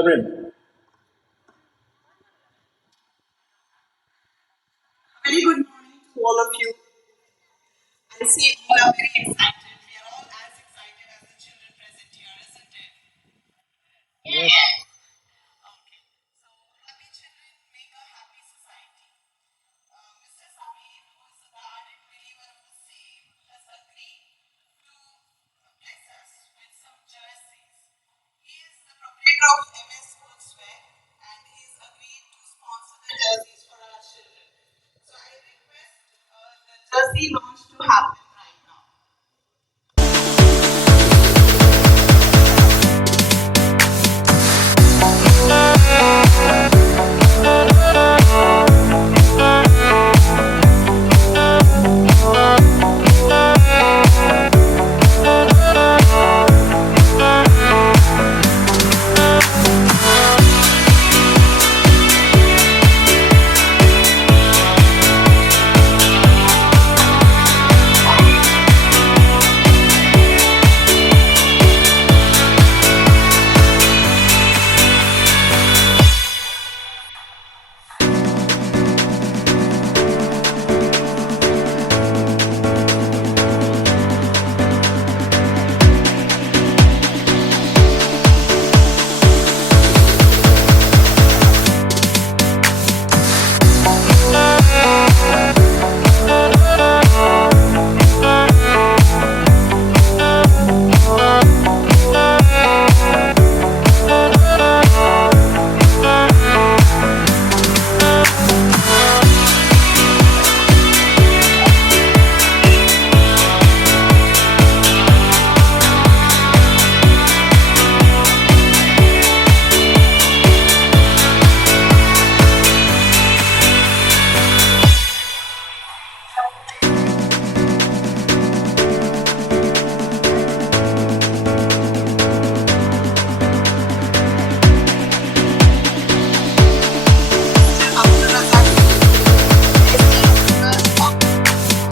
come in. Very good morning to all of you. I see all are very excited. We are all as excited as the children present here, isn't it? Yes. Okay. So, happy children make a happy society. Mr. Samir, who is the ardent believer of the same, has agreed to bless us with some jerseys. He is the proprietor of MS Sportswear and he has agreed to sponsor the jerseys for our children. So, I request the jersey launch to happen right now. Abdul Razak, take the place on the dais.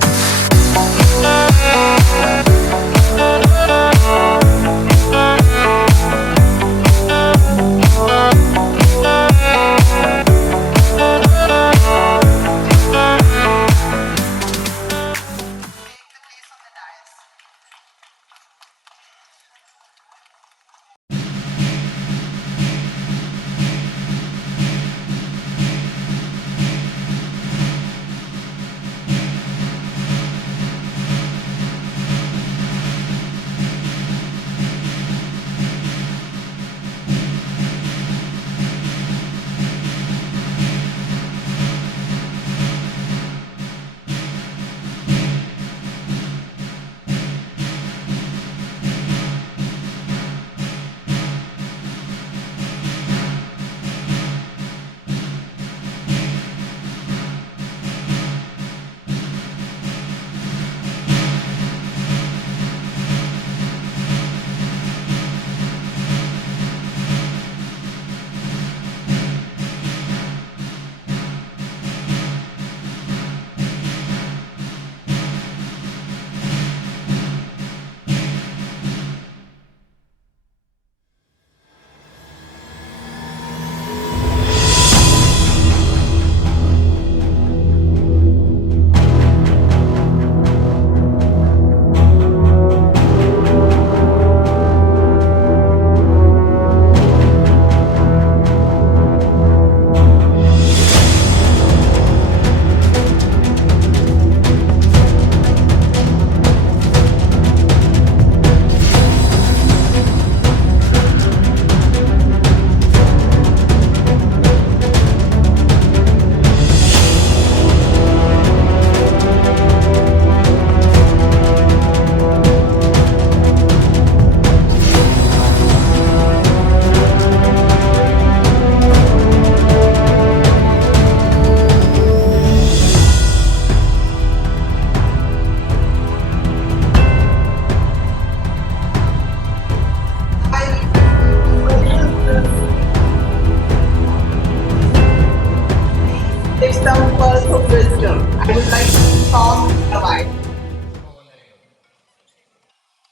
Give some pearls of wisdom. I would like to inform provide.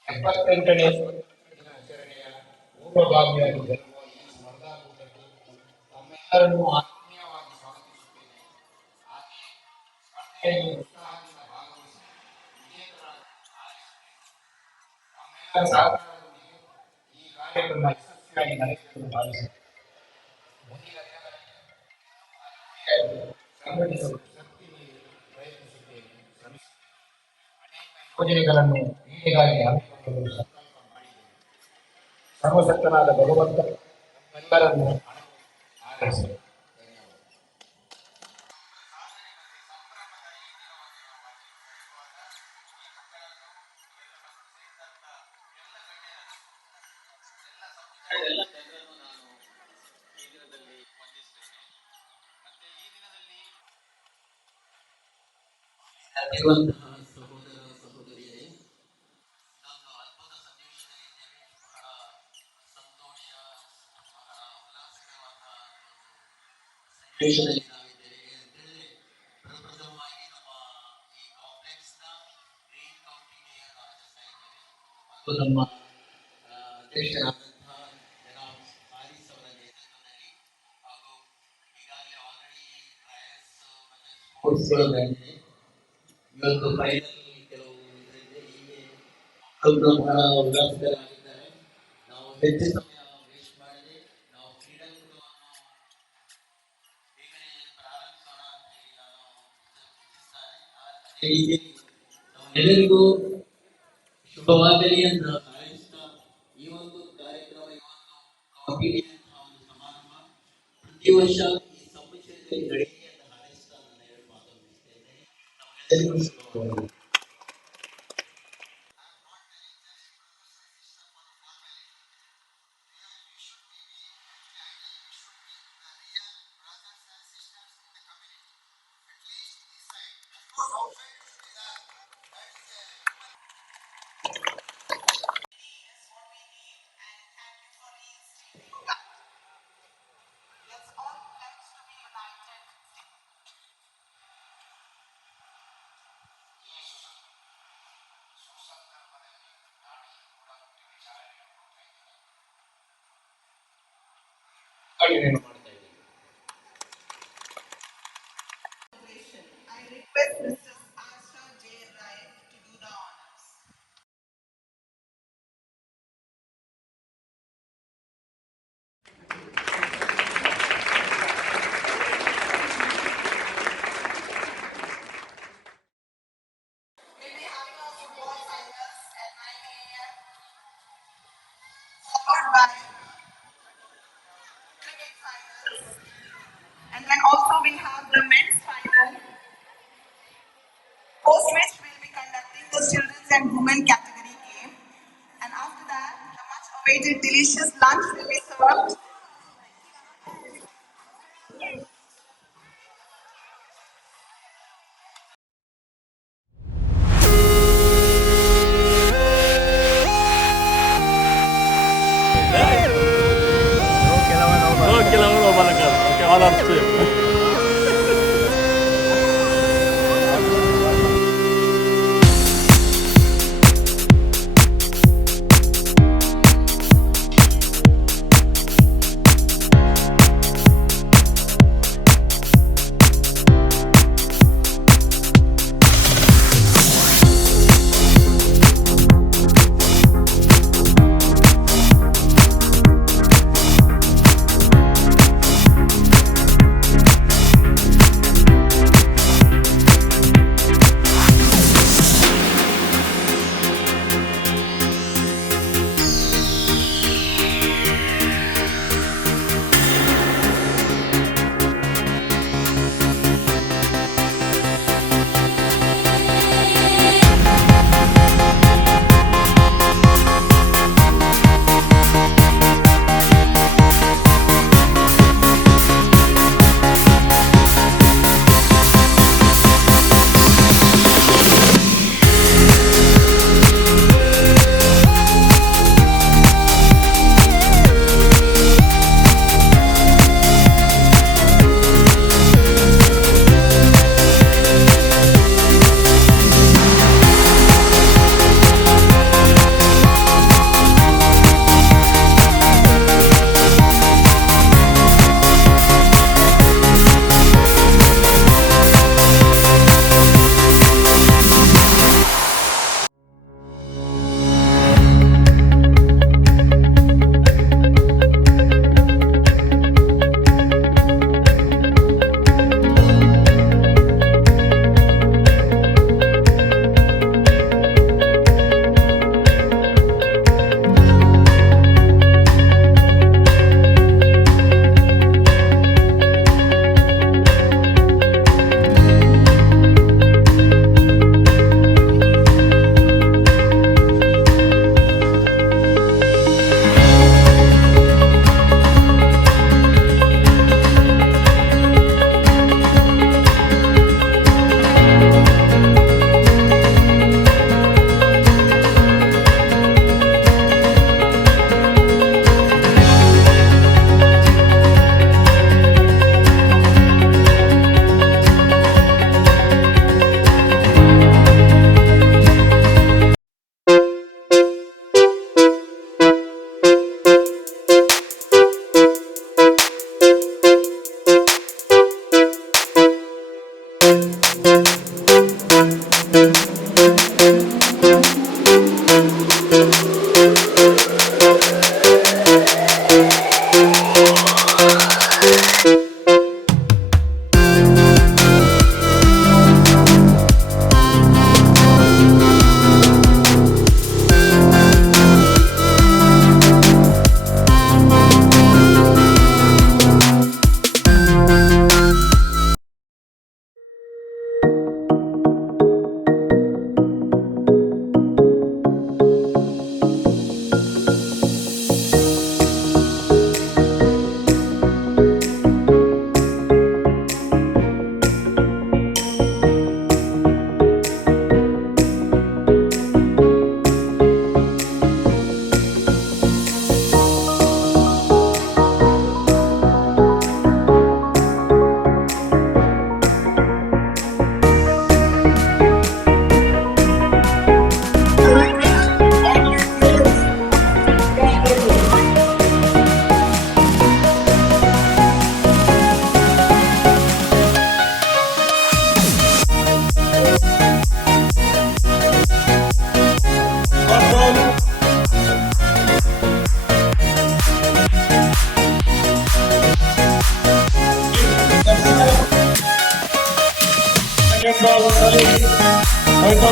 ಎಪ್ಪತ್ತೆಂಟನೇ ದಿನಾಚರಣೆಯ ಪೂರ್ವಭಾವಿಯಾಗಿ ಜರುಗುವ ಈ ಸ್ಪರ್ಧಾಕೂಟ ಎಲ್ಲರನ್ನೂ ಆತ್ಮೀಯವಾಗಿ ಸ್ವಾಗತಿಸುತ್ತೇನೆ. ಹಾಗೆ ಸ್ಪರ್ಧೆಯಲ್ಲಿ ಉತ್ಸಾಹದಿಂದ ಭಾಗವಹಿಸಿ ತಮ್ಮೆಲ್ಲರ ಸಹಕಾರದೊಂದಿಗೆ ಈ ಕಾರ್ಯಕ್ರಮ ಯಶಸ್ವಿಯಾಗಿ ನಡೆಸಲು ಭಾವಿಸುತ್ತೇನೆ. ಮುಂದಿನ ದಿನಗಳಲ್ಲಿ ಸಂಘಟಿಸಲು ಶಕ್ತಿ ಮೀರಿ ಪ್ರಯತ್ನಿಸುತ್ತೇನೆ, ಶ್ರಮಿಸುತ್ತೇನೆ. ಅನೇಕ ಯೋಜನೆಗಳನ್ನು ಕ್ರೀಡೆಗಾಗಿ ಹಮ್ಮಿಕೊಳ್ಳಲು ಸಂಕಲ್ಪ ಮಾಡಿದ್ದೇನೆ. ಸರ್ವಶಕ್ತನಾದ ಭಗವಂತ ನಮ್ಮೆಲ್ಲರನ್ನು ಆರೈಸಲಿ. ಇರುವಂತಹ ಸಹೋದರ ಸಹೋದರಿಯರೇ, ಇದೊಂದು ಅದ್ಭುತ ಸನ್ನಿವೇಶದಲ್ಲಿದ್ದೇವೆ. ಬಹಳ ಸಂತೋಷ, ಬಹಳ ಉಲ್ಲಾಸಕರವಾದ ಸನ್ನಿವೇಶದಲ್ಲಿ ನಾವಿದ್ದೇವೆ. ಏನಂತೇಳಿದ್ರೆ, ಪ್ರಪ್ರಥಮವಾಗಿ ನಮ್ಮ ಈ ಕಾಂಪ್ಲೆಕ್ಸ್ನ ಗ್ರೀನ್ ಕೌಂಟಿ ಡೇಯನ್ನು ಆಚರಿಸ್ತಾ ಇದ್ದೇವೆ. ಅದು ನಮ್ಮ ಅಧ್ಯಕ್ಷರಾದಂತಹ ಜನಾಬ್ ಹಾರಿಸ್ ಅವರ ನೇತೃತ್ವದಲ್ಲಿ ಹಾಗೂ ಈಗಾಗಲೇ ಆಲ್ರೆಡಿ ಟ್ರಯಲ್ಸ್ ಮತ್ತು ಸ್ಪೋರ್ಟ್ಸ್ಗಳು ನಡೆದಿದೆ. ಇವತ್ತು ಫೈನಲ್ ಕೆಲವು ಇದರಿಂದ ಹೀಗೆ ಮಕ್ಕಳು ಬಹಳ ಉಲ್ಲಾಸಕರಾಗಿದ್ದಾರೆ. ನಾವು ಹೆಚ್ಚು ಸಮಯ ವೇಸ್ಟ್ ಮಾಡದೆ ನಾವು ಕ್ರೀಡಾಕೂಟವನ್ನು ಬೇಗನೆ ಪ್ರಾರಂಭಿಸೋಣ ಅಂತ ಹೇಳಿ ನಾನು ಸೂಚಿಸ್ತಾನೆ. ಅದೇ ರೀತಿಯಲ್ಲಿ ಎಲ್ಲರಿಗೂ ಶುಭವಾಗಲಿ ಅಂತ ಹಾರೈಸ್ತಾ ಈ ಒಂದು ಕಾರ್ಯಕ್ರಮ, ಈ ಒಂದು ಕಾಂಪಿಟೇಷನ್ ಒಂದು ಸಮಾರಂಭ ಪ್ರತಿ ವರ್ಷ ಈ ಸಂವತ್ಸರದಲ್ಲಿ ನಡೆಯಲಿ ಅಂತ ಹಾರೈಸ್ತಾ ನನ್ನ ಎರಡು ಮಾತು ಮುಗಿಸ್ತೇನೆ. ನಮಗೆಲ್ಲರಿಗೂ ಶುಭವಾಗಲಿ. Let's all pledge to be united. ಉದ್ಘಾಟನೆಯನ್ನು ಮಾಡ್ತಾ ಇದ್ದೇವೆ. I request Mrs. Asha J. Rai to do the honors. We'll be having our football finals at 9 a.m. followed by cricket finals, and then also we'll have the men's final, post which we'll be conducting the children's and women category game. And after that, the much awaited delicious lunch will be served. No, que la uno para acá, que va a dar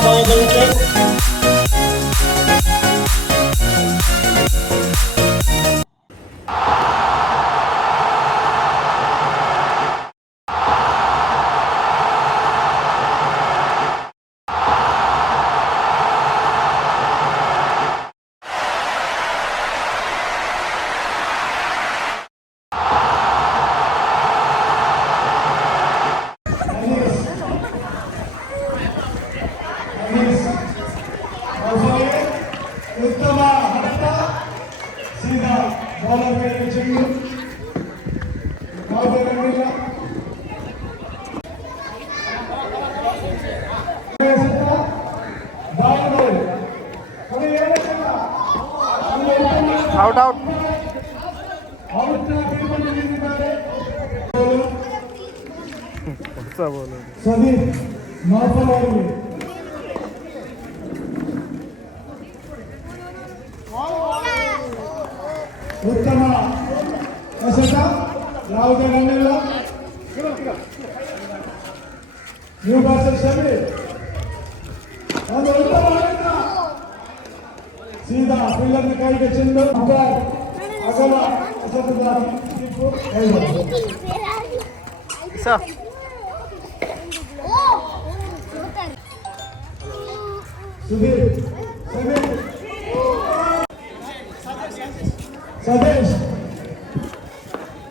ಭಾಗದ wicket ಉತ್ತಮ ಹಠ ಸೀದಾ bowler ಮೇಲೆ ಚೆಂಡು ಯಾವುದೇ ಕಂಡಿಲ್ಲ out out ಸದೀಪ್ normal ಅವರಿಗೆ ಉತ್ತಮ ಎಸೆತ ಯಾವುದೇ ರನ್ನಿಲ್ಲ ನ್ಯೂ ಬಾಸಲ್ ಶಮಿ ಒಂದು ಉತ್ತಮ ಆಡಳಿತ ಸೀದಾ ಫೀಲ್ಡರ್ನ ಕೈಗೆ ಚೆಂಡು ಅಗಲ ಎಸೆತದ ತೀರ್ಪು ಕೈಗೊಂಡು ಸುಧೀರ್ ಸಮೀರ್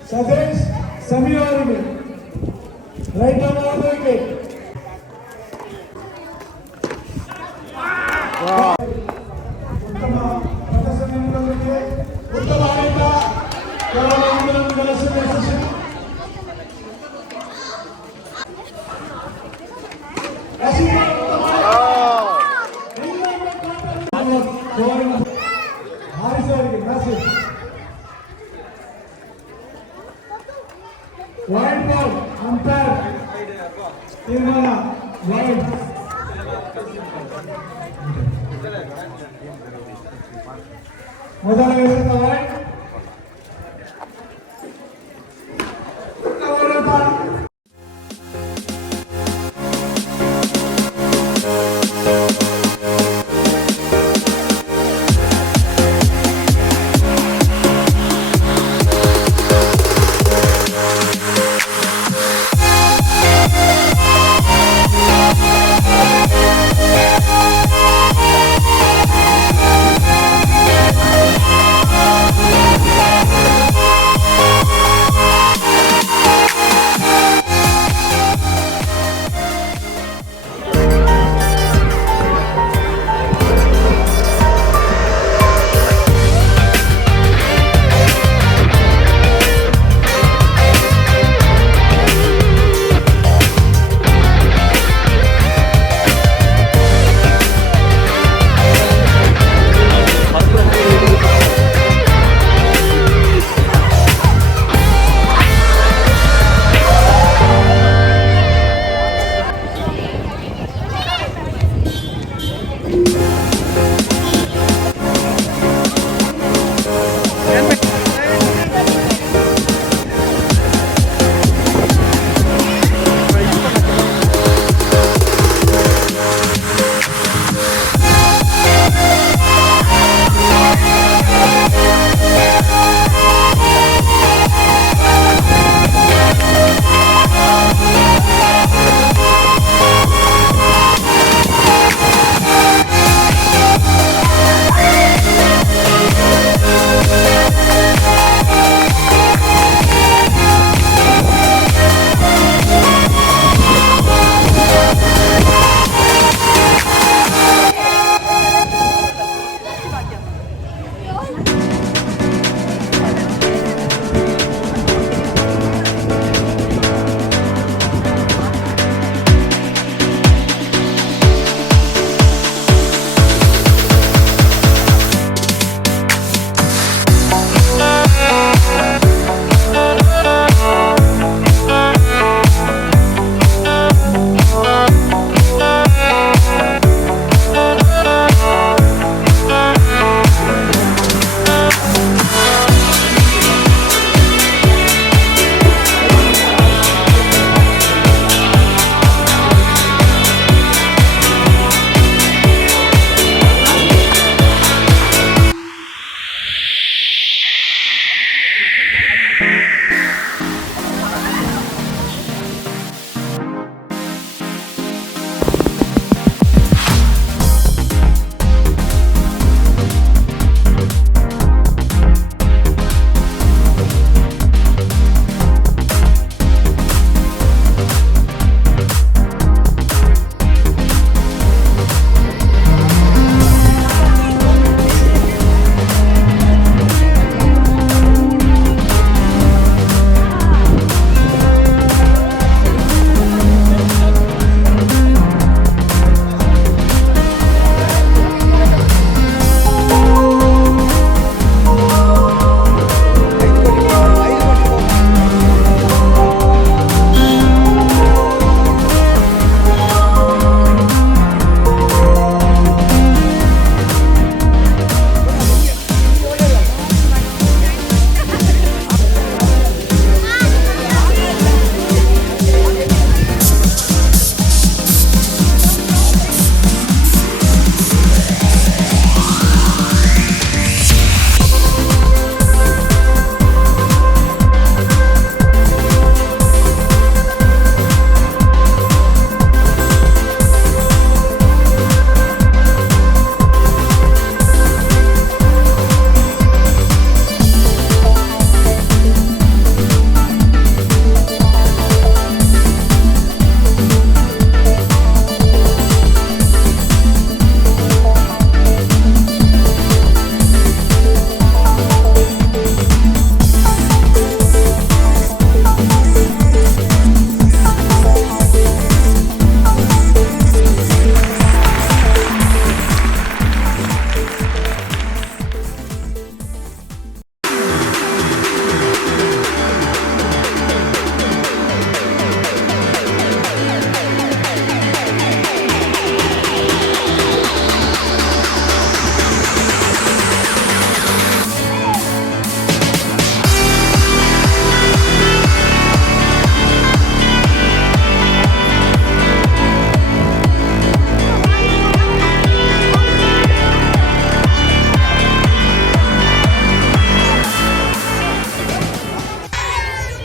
ಸದೇಶ್ ಸಮೀರ್ ಅವರಿಗೆ ರೈಟ್ ಅವರ ವಿಕೆಟ್ ಉತ್ತಮ ಪ್ರದರ್ಶನ ನೀಡುವುದಕ್ಕೆ ಉತ್ತಮ ಆಡಳಿತ ಕೆಲವು ಕೆಲಸದ ಯಶಸ್ವಿ ಹಾರಿಸೋರಿಗೆ ನಾಸಿರ್ ವೈಡ್ ಬಾಲ್ ಅಂಪೈರ್ ತೀರ್ಮಾನ ವೈಡ್ ಮೊದಲ ಎಸೆತ wide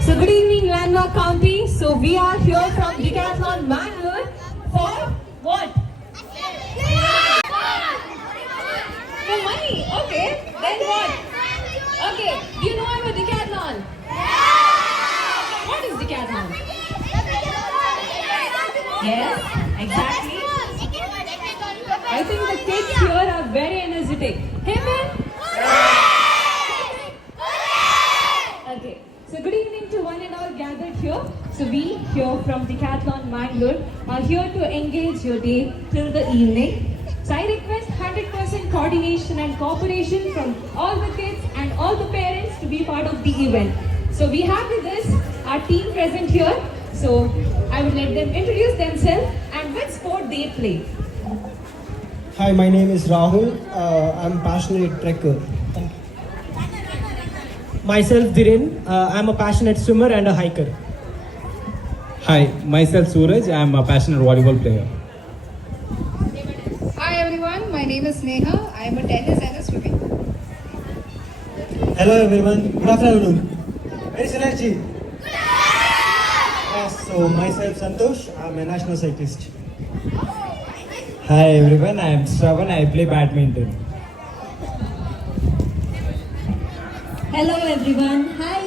So good evening, Landmark County. So we are here from Decathlon Mangalore for what? For money. Okay. Then what? Okay. Do you know about Decathlon? What is Decathlon? Yes, exactly. I think the kids here are very energetic. Hey, man. Okay. So good evening to one and all gathered here. So we here from Decathlon Mangalore are here to engage your day till the evening. So I request 100% coordination and cooperation from all the kids and all the parents to be part of the event. So we have with us our team present here. So I would let them introduce themselves and which sport they play. Hi, my name is Rahul. I'm a passionate trekker. Myself, Dhiren. I'm a passionate swimmer and a hiker. Hi, myself Suraj. I am a passionate volleyball player. Hi everyone, my name is Neha. I am a tennis and a swimming. Hello everyone. Good afternoon. Where is energy? Yes, so myself Santosh. I'm a national cyclist. Hi everyone, I am Shravan. I play badminton. Hello everyone. Hi.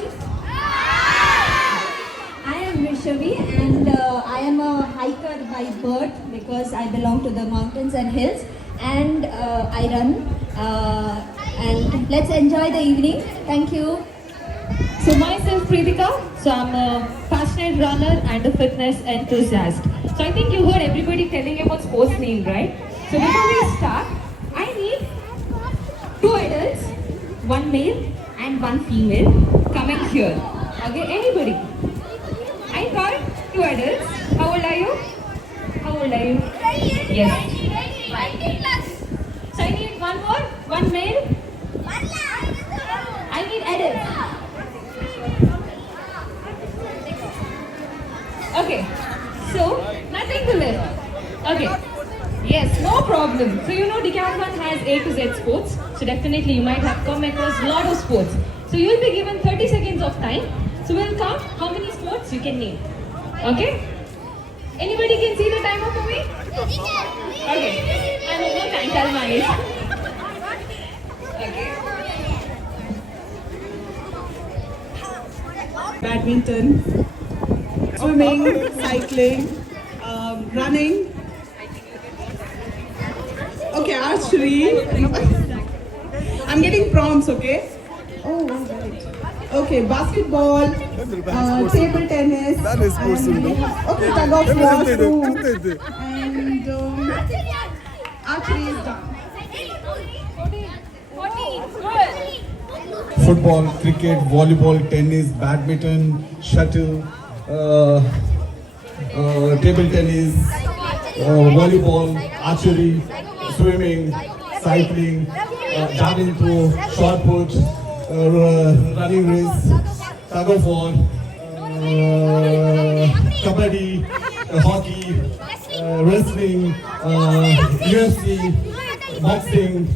I am Rishavi and I am a hiker by birth because I belong to the mountains and hills and I run and let's enjoy the evening. Thank you. So myself Pritika. So I'm a passionate runner and a fitness enthusiast. So I think you heard everybody telling about sports name, right? So before we start, I need 2 adults, 1 male and 1 female coming here. Okay, anybody? I got 2 adults. How old are you? How old are you? Yes. So I need 1 more, 1 male. I need adults. Okay. So nothing to lift. Okay. Yes, no problem. So you know Decathlon has A to Z sports. So definitely you might have come across a lot of sports. So you'll be given 30 seconds of time. So we'll count how many sports you can name. Okay? Anybody can see the timer for me? Okay. I have no time, I'll manage. Okay. Badminton, swimming, cycling, running. Okay, archery. I'm getting prompts, okay? Oh, right. Okay, basketball, table tennis. That is sports. Okay, tug of war too. And archery is done. Football, cricket, volleyball, tennis, badminton, shuttle, table tennis, volleyball, archery, swimming, cycling, javelin throw, shot put, running race, tug of war, kabaddi, hockey, wrestling, UFC, boxing,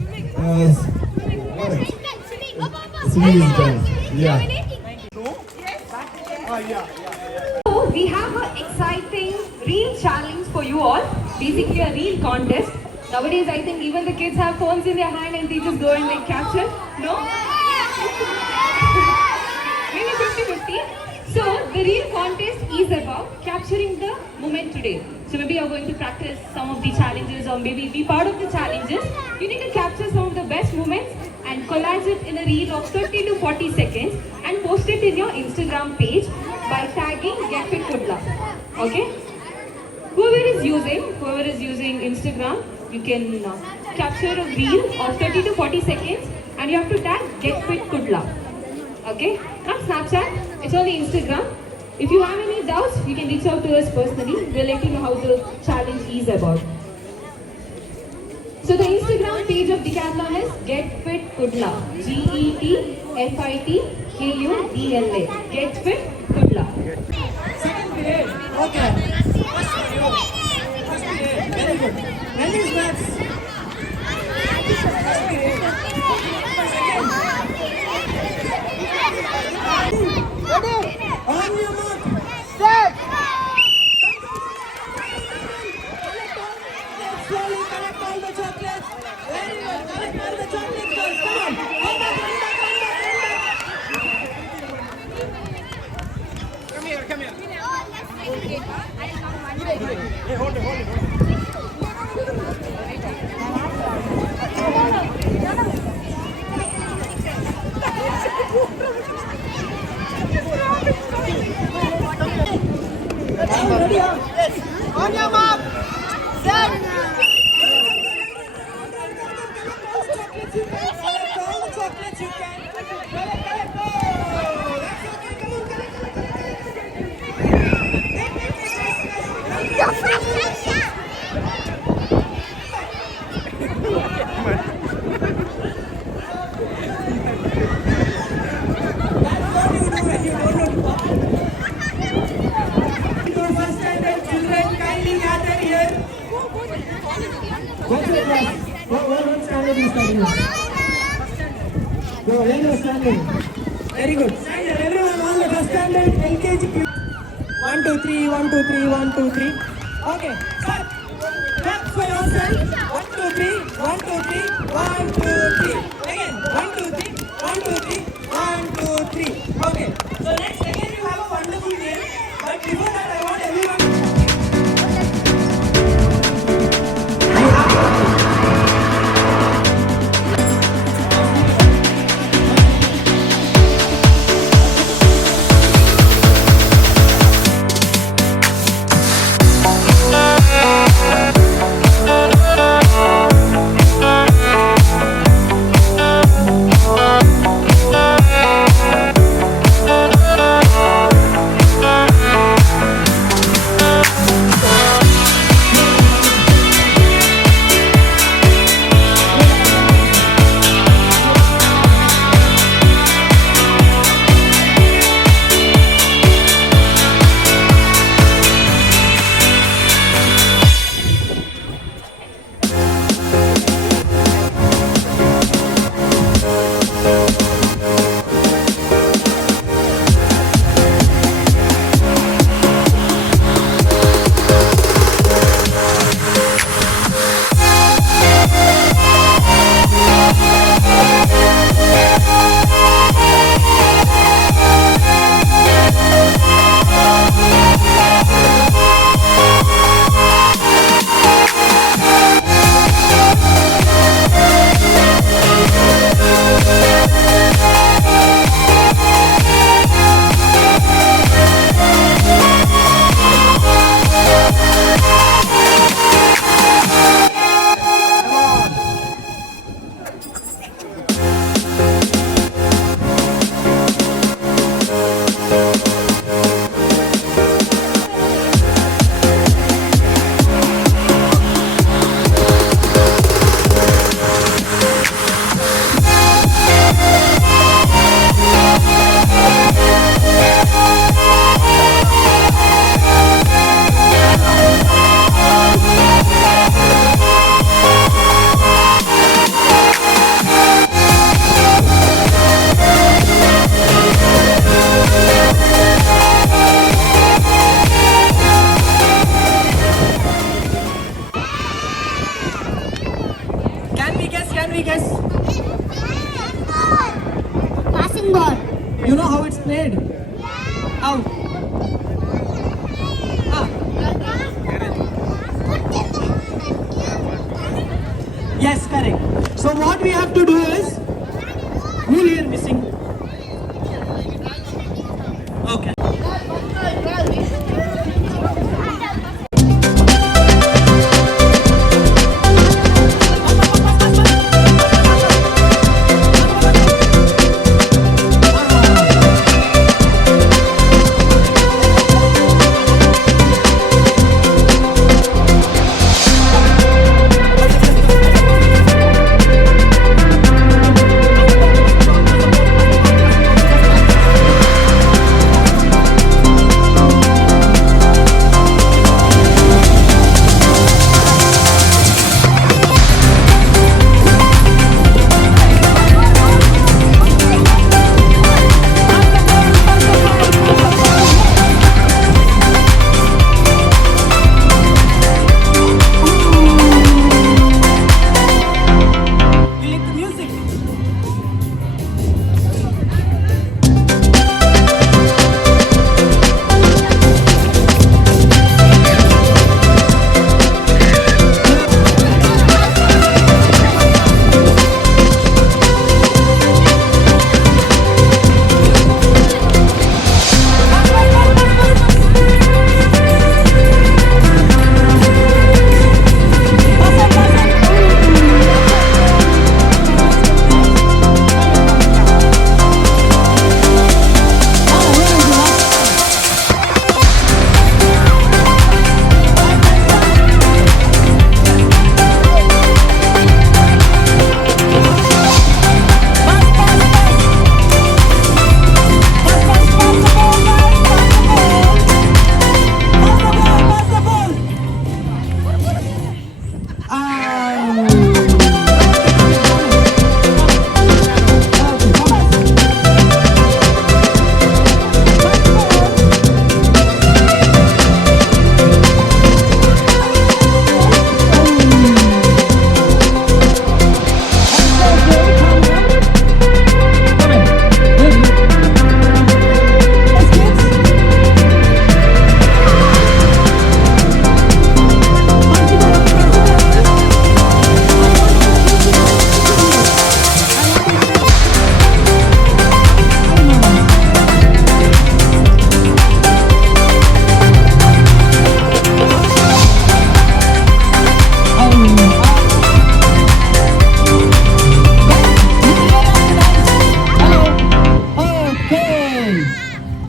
what else? Swimming is done. Yeah. So we have an exciting reel challenge for you all. Basically a reel contest. Nowadays I think even the kids have phones in their hand and they just go and like capture. No? Maybe 50-50. So the reel contest is about capturing the moment today. So maybe you're going to practice some of the challenges or maybe be part of the challenges. You need to capture some of the best moments and collage it in a reel of 30 to 40 seconds and post it in your Instagram page by tagging GetFitKudla. Okay? Whoever is using Instagram, you can capture a reel of 30 to 40 seconds and you have to tag GetFitKudla. Okay? Not Snapchat, it's only Instagram. If you have any doubts, you can reach out to us personally. We'll let you know how the challenge is about. So the Instagram page of Decathlon is GetFitKudla. GetFitKudla. GetFitKudla. Second period. Okay. Very good. When is next? Ready? On your mark. Set. All the chocolates you can. Collect. Oh, that's okay. Come on, That's what you do when you don't know. For first standard children, kindly gather here. What's your class? What standard you studying? No, where you are standing? Very good. Standard. Everyone on the first standard LKG. 1, 2, 3. 1, 2, 3. 1, 2, 3. Okay. Start. Clap for yourself. 1, 2, 3. 1, 2, 3. 1, 2, 3. Again. 1, 2, 3. 1, 2, 3. 1, 2, 3. Okay. So next again you have a wonderful game. But before that I want everyone. Can we guess? Passing ball. You know how it's played? How? Ah. Yes, correct. So what we have to do is, who here missing? Okay.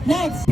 Next.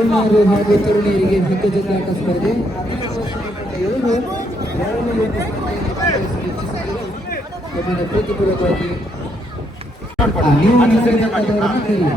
ತರುಣರು ಹಾಗೂ ತರುಣಿಯರಿಗೆ ಹಗ್ಗಜಗ್ಗಾಟ ಸ್ಪರ್ಧೆ ಅದನ್ನು ಪ್ರೀತಿಪೂರ್ವಕವಾಗಿ ನೀವು ನಿಸರ್ಗದವರನ್ನು ಕೇಳಿ.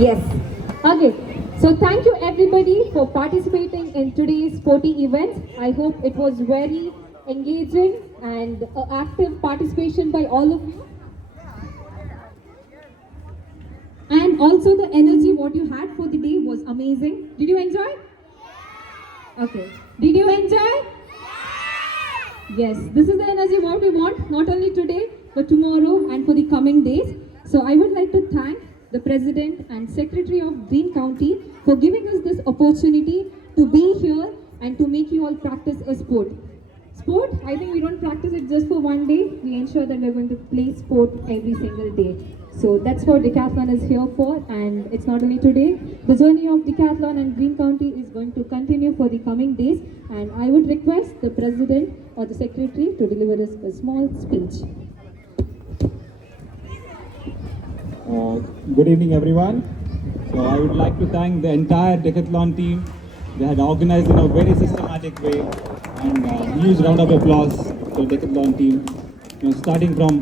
Yes. Okay. So thank you everybody for participating in today's sporting event. I hope it was very engaging and active participation by all of you. And also the energy what you had for the day was amazing. Did you enjoy? Okay. Did you enjoy? Yes. This is the energy what we want, not only today, but tomorrow and for the coming days. So I would like to thank the President and Secretary of Green County for giving us this opportunity to be here and to make you all practice a sport. Sport, I think we don't practice it just for one day. We ensure that we're going to play sport every single day. So that's what Decathlon is here for, and it's not only today. The journey of Decathlon and Green County is going to continue for the coming days, and I would request the President or the Secretary to deliver us a small speech. Good evening, everyone. So I would like to thank the entire Decathlon team. They had organized in a very systematic way, and huge round of applause to the Decathlon team. You know, starting from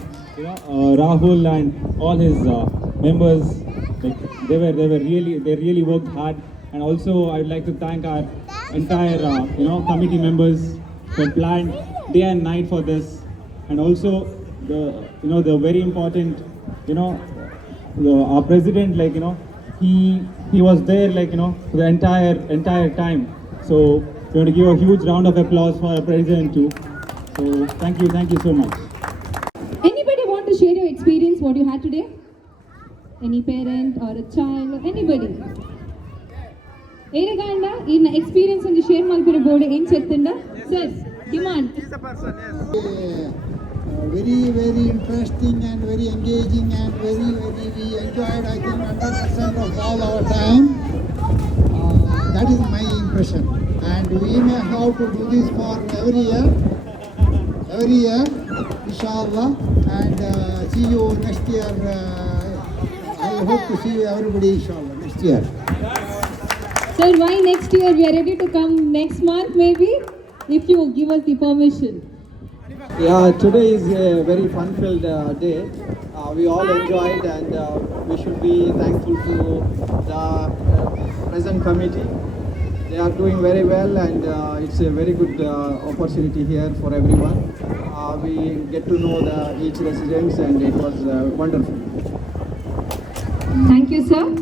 Rahul and all his members, like they really worked hard. And also I would like to thank our entire committee members who planned day and night for this, and also the very important our president, he was there for the entire time. So we want to give a huge round of applause for our president too. So thank you so much. Anybody want to share your experience what you had today? Any parent or a child or anybody? Eraganda in experience on the share malpira board in Chettunda? Sir, demand. Very interesting and very engaging and very we enjoyed, I think, 100% of all our time. That is my impression, and we may have to do this for every year inshallah, and see you next year. I hope to see everybody, inshallah, next year. Sir, why next year? We are ready to come next month maybe, if you give us the permission. Yeah, today is a very fun-filled day. We all enjoyed, and we should be thankful to the present committee. They are doing very well, and it's a very good opportunity here for everyone. We get to know each residents, and it was wonderful. Thank you, sir.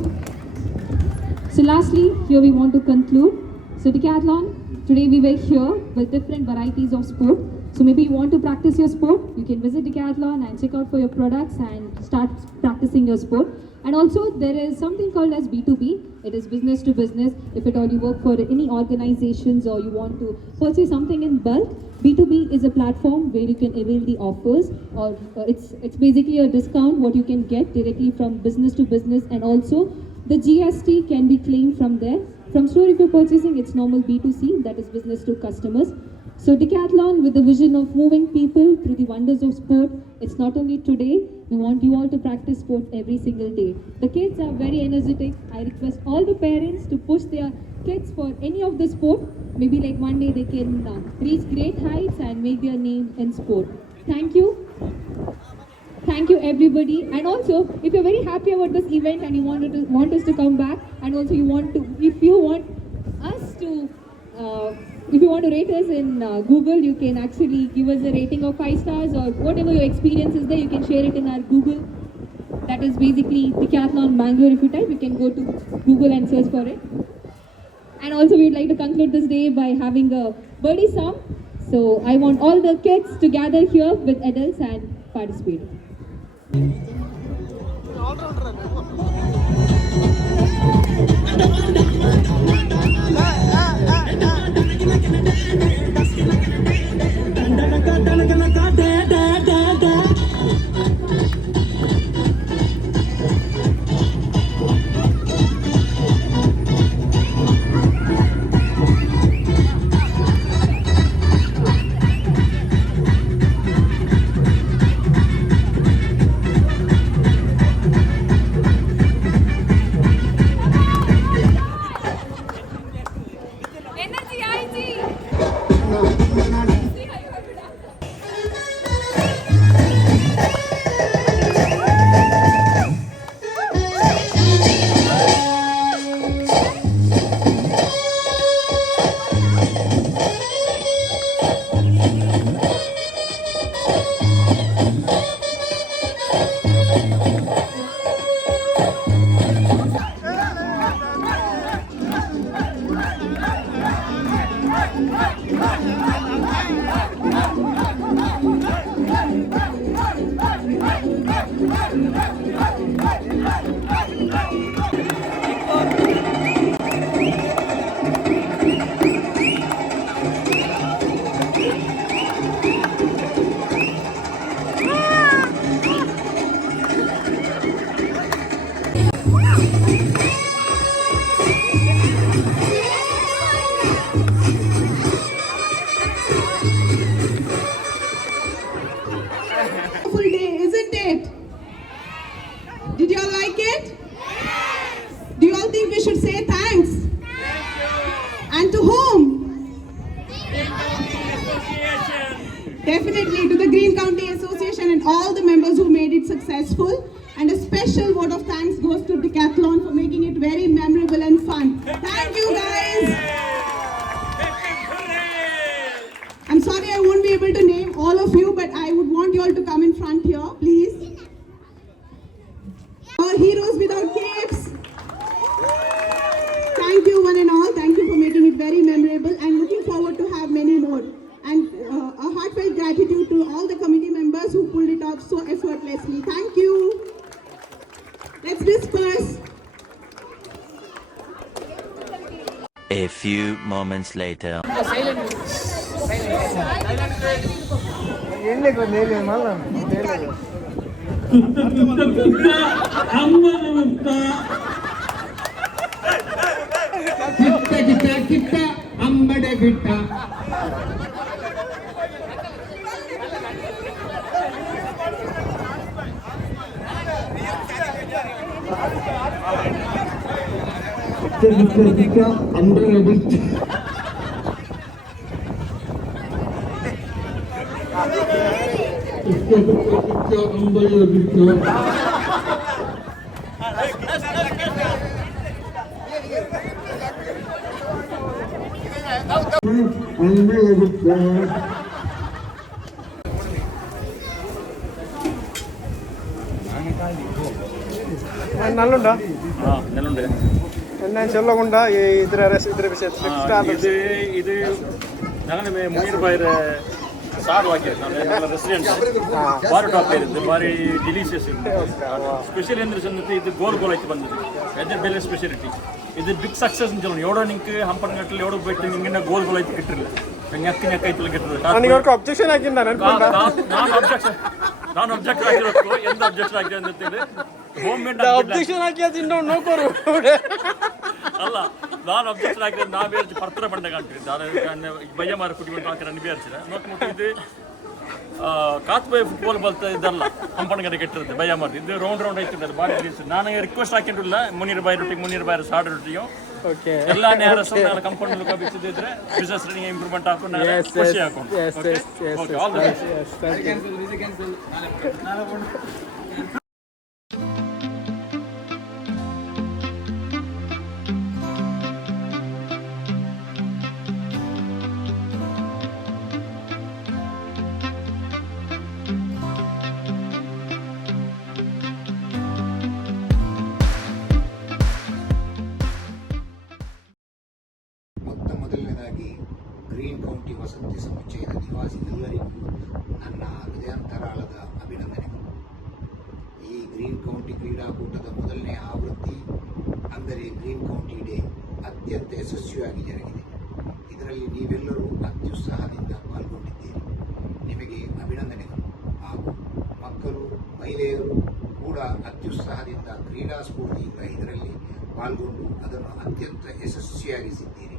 So lastly, here we want to conclude. So Decathlon, today we were here with different varieties of sport. So maybe you want to practice your sport, you can visit Decathlon and check out for your products and start practicing your sport. And also there is something called as B2B. It is business to business. If at all you work for any organizations or you want to purchase something in bulk, B2B is a platform where you can avail the offers, or it's basically a discount what you can get directly from business to business, and also the GST can be claimed from there. From store, if you're purchasing, it's normal B2C, that is business to customers. So Decathlon, with the vision of moving people through the wonders of sport, it's not only today, we want you all to practice sport every single day. The kids are very energetic. I request all the parents to push their kids for any of the sport. Maybe like one day they can reach great heights and make their name in sport. Thank you. Thank you everybody. And also, if you're very happy about this event and you want us to come back, and also if you want to rate us in Google, you can actually give us a rating of 5 stars, or whatever your experience is there, you can share it in our Google. That is basically Decathlon Bangalore. If you type, you can go to Google and search for it. And also we would like to conclude this day by having a birdie song. So I want all the kids to gather here with adults and participate. Full day, isn't it? Did you all like it? Do you all think we should say thanks? And to whom? Definitely to the Green County Association and all the members who made it successful. And a special vote of thanks goes to Decathlon for making it very memorable and fun. Thank you guys. I'm sorry I won't be able to name all of you, but I would want you all to come in front here, please. Our heroes without capes. Thank you one and all. Thank you for making it very memorable, and looking forward to have many more. And a heartfelt gratitude to all the committee members who pulled it off so effortlessly. Thank you. Let's disperse. A few moments later. నల్లుండా నెల్లుండే నేను చెల్లకుండా ఇద్దరు ഇത് ഞങ്ങൾ Muneer ഭായിയുടെ sir വാക്കിയത് residence ಭಾರಿ top ಇರುತ್ತೆ ಭಾರಿ delicious ಇರುತ್ತೆ special ಅಂದ್ರೆ ಸಂಗತಿ ಇದು ಗೋಲ್ ಐತಿ ಬಂದಿದೆ ಅದೇ ಬೆಲೆ ಸ್ಪೆಷಾಲಿಟಿ ಇದು ಬಿಗ್ ಸಕ್ಸಸ್ ಅಂತ ಎವಡೋ ನಿಂಗೆ ಹಂಪನ ಗಟ್ಟಲೆ ಎವಡೋ ಬಿಟ್ಟು ಹಿಂಗೆ ಗೋಲ್ ಐತಿ ಕಿಟ್ಟಿರಲಿಲ್ಲ ನೆಕ್ಕ ಐತಿಲ್ಲ ಕಿಟ್ಟಿಲ್ಲ ಅಬ್ಜೆಕ್ಷನ್ ಹಾಕಿಂದ ನಾನು ಅಬ್ಜೆಕ್ಷನ್ ಹಾಕಿರೋದು ಎಂತ ಅಬ್ಜೆಕ್ಷನ್ ಹಾಕಿ ಅಂತೇಳಿ ಹೋಮ್ ಮೇಡ್ ಅಬ್ಜೆಕ್ಷನ್ ಹಾಕಿ ಅದು ಇನ್ನೂ ನೋಕೋರು ಅಲ್ಲ ನಾನು ಅಬ್ಜೆಕ್ಷನ್ ಹಾಕಿದ್ರೆ ನಾವೇ ಪರ್ತರ ಬಂದಾಗ ಅಂತೀವಿ ನಾನು ಬಯ್ಯ ಮಾರ ಕುಟ್ಕೊಂಡು ಹಾಕಿ ನನಗೆ ಬೇರ್ಸಿದೆ ನೋಡ್ಬಿಟ್ಟು ಇದು ಕಾತ್ಬೈ ಫುಟ್ಬಾಲ್ ಬಲ್ತ ಇದಲ್ಲ ಹಂಪಣಗಡೆ ಕೆಟ್ಟಿರುತ್ತೆ ಬಯ್ಯ ಮಾರ್ದು ಇದು ರೌಂಡ್ ಐತಿದ್ದಾರೆ ಭಾರಿ ನಾನು ರಿಕ್ವೆಸ್ಟ್ ಹಾಕಿರಲಿಲ್ಲ ಮುನೀರ್ ಬಾಯ್ ಸಾಡ್ ರೊಟ್ಟಿಯು ಎಲ್ಲ ನೇರ ಕಂಪೌಂಡ್ ಬಿಚ್ಚಿದ್ರೆ ಬಿಸ್ನೆಸ್ ರನ್ನಿಂಗ್ ಇಂಪ್ರೂವ್ಮೆಂಟ್ ಹಾಕೊಂಡು ಖುಷಿ ಹಾಕೊಂಡು ಆಲ್ ದ ಬೆಸ್ಟ್ ಮೊದಲನೇದಾಗಿ ಗ್ರೀನ್ ಕೌಂಟಿ ವಸತಿ ಸಮುಚ್ಚಯದ ನಿವಾಸಿಗಳೆಲ್ಲರಿಗೂ ನನ್ನ ಹೃದಯಾಂತರಾಳದ ಅಭಿನಂದನೆಗಳು. ಈ ಗ್ರೀನ್ ಕೌಂಟಿ ಕ್ರೀಡಾಕೂಟದ ಮೊದಲನೇ ಆವೃತ್ತಿ ಅಂದರೆ ಗ್ರೀನ್ ಕೌಂಟಿ ಡೇ ಅತ್ಯಂತ ಯಶಸ್ವಿಯಾಗಿ ಜರುಗಿದೆ. ಇದರಲ್ಲಿ ನೀವೆಲ್ಲರೂ ಅತ್ಯುತ್ಸಾಹದಿಂದ ಪಾಲ್ಗೊಂಡಿದ್ದೀರಿ. ನಿಮಗೆ ಅಭಿನಂದನೆಗಳು. ಹಾಗೂ ಮಕ್ಕಳು ಮಹಿಳೆಯರು ಕೂಡ ಅತ್ಯುತ್ಸಾಹದಿಂದ ಕ್ರೀಡಾ ಸ್ಫೂರ್ತಿಯಿಂದ ಇದರಲ್ಲಿ ಪಾಲ್ಗೊಂಡು ಅದನ್ನು ಅತ್ಯಂತ ಯಶಸ್ವಿಯಾಗಿಸಿದ್ದೀರಿ.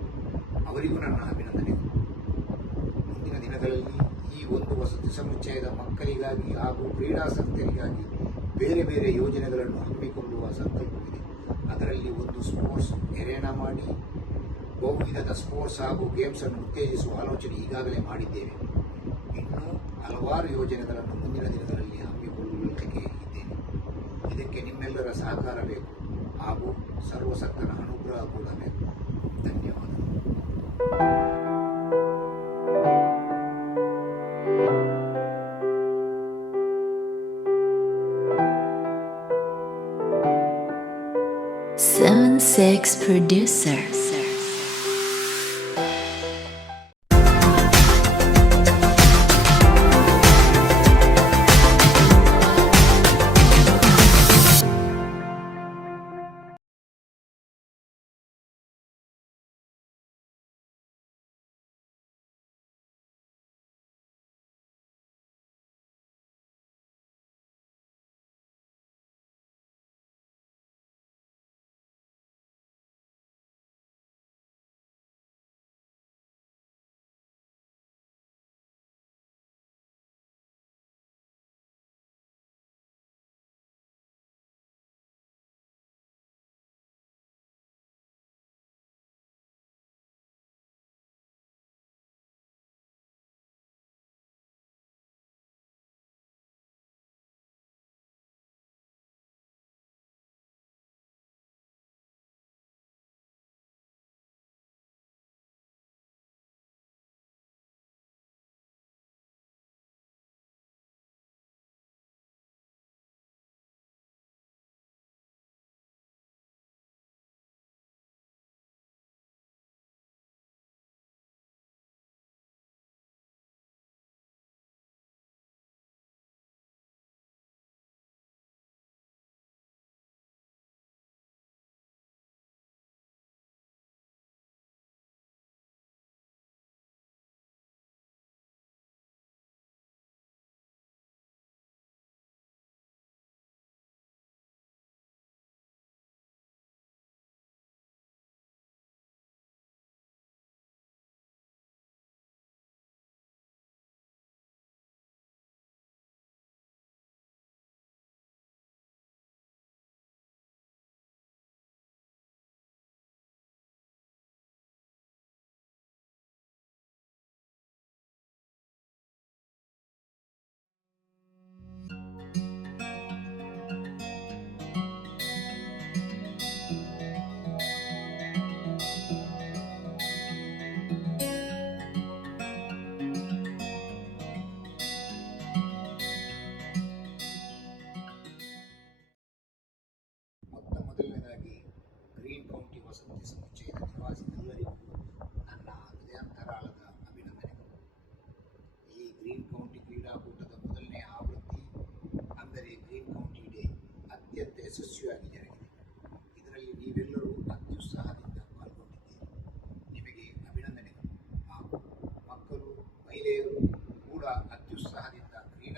ಅವರಿಗೂ ನನ್ನ ಅಭಿನಂದನೆಗಳು. ಮುಂದಿನ ದಿನಗಳಲ್ಲಿ ಈ ಒಂದು ವಸತಿ ಸಮುಚ್ಚಯದ ಮಕ್ಕಳಿಗಾಗಿ ಹಾಗೂ ಕ್ರೀಡಾಸಕ್ತರಿಗಾಗಿ ಬೇರೆ ಬೇರೆ ಯೋಜನೆಗಳನ್ನು ಹಮ್ಮಿಕೊಳ್ಳುವ ಸಂಕಲ್ಪವಿದೆ. ಅದರಲ್ಲಿ ಒಂದು ಸ್ಪೋರ್ಟ್ಸ್ ಎರೇನಾ ಮಾಡಿ ಬಹುವಿಧದ ಸ್ಪೋರ್ಟ್ಸ್ ಹಾಗೂ ಗೇಮ್ಸ್ ಅನ್ನು ಉತ್ತೇಜಿಸುವ ಆಲೋಚನೆ ಈಗಾಗಲೇ ಮಾಡಿದ್ದೇವೆ. ಇನ್ನೂ ಹಲವಾರು ಯೋಜನೆಗಳನ್ನು ಮುಂದಿನ ದಿನಗಳಲ್ಲಿ ಹಮ್ಮಿಕೊಳ್ಳಲಿಕ್ಕೆ ಇದ್ದೇನೆ. ಇದಕ್ಕೆ ನಿಮ್ಮೆಲ್ಲರ ಸಹಕಾರ ಬೇಕು ಹಾಗೂ ಸರ್ವಸತ್ತನ ಅನುಗ್ರಹ ಕೂಡ ಬೇಕು. ಧನ್ಯವಾದ. Seven Six Producer.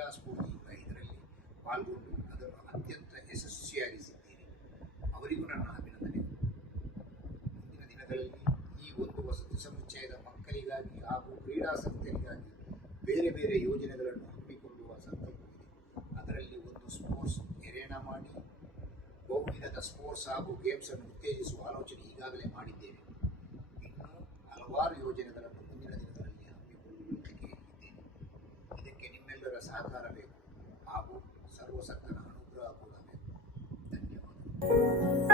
ಸ್ಫೂರ್ತಿಯಿಂದ ಇದರಲ್ಲಿ ಪಾಲ್ಗೊಂಡು ಅದನ್ನು ಅತ್ಯಂತ ಯಶಸ್ವಿಯಾಗಿಸಿದ್ದೀರಿ. ಅವರಿಗೂ ನನ್ನ ಅಭಿನಂದನೆಗಳು. ಮುಂದಿನ ದಿನಗಳಲ್ಲಿ ಈ ಒಂದು ವಸತಿ ಸಮುಚ್ಚಯದ ಮಕ್ಕಳಿಗಾಗಿ ಹಾಗೂ ಕ್ರೀಡಾಸಕ್ತರಿಗಾಗಿ ಬೇರೆ ಬೇರೆ ಯೋಜನೆಗಳನ್ನು ಹಮ್ಮಿಕೊಳ್ಳುವ ಸಂಕಲ್ಪವಿದೆ. ಅದರಲ್ಲಿ ಒಂದು ಸ್ಪೋರ್ಟ್ಸ್ ಎರೇನಾ ಮಾಡಿ ಬಹುವಿಧದ ಸ್ಪೋರ್ಟ್ಸ್ ಹಾಗೂ ಗೇಮ್ಸ್ ಅನ್ನು ಉತ್ತೇಜಿಸುವ ಆಲೋಚನೆ ಈಗಾಗಲೇ ಮಾಡಿದ್ದೇವೆ. ಇನ್ನೂ ಹಲವಾರು ಯೋಜನೆಗಳನ್ನು ಮುಂದಿನ ದಿನಗಳಲ್ಲಿ ಹಮ್ಮಿಕೊಳ್ಳಲಿಕ್ಕೆ ಇದ್ದೇನೆ. ಇದಕ್ಕೆ ನಿಮ್ಮೆಲ್ಲರ ಸಹಕಾರ ಬೇಕು ಹಾಗೂ ಸರ್ವಸತ್ತನ ಅನುಗ್ರಹ ಕೂಡ ಬೇಕು. ಧನ್ಯವಾದ.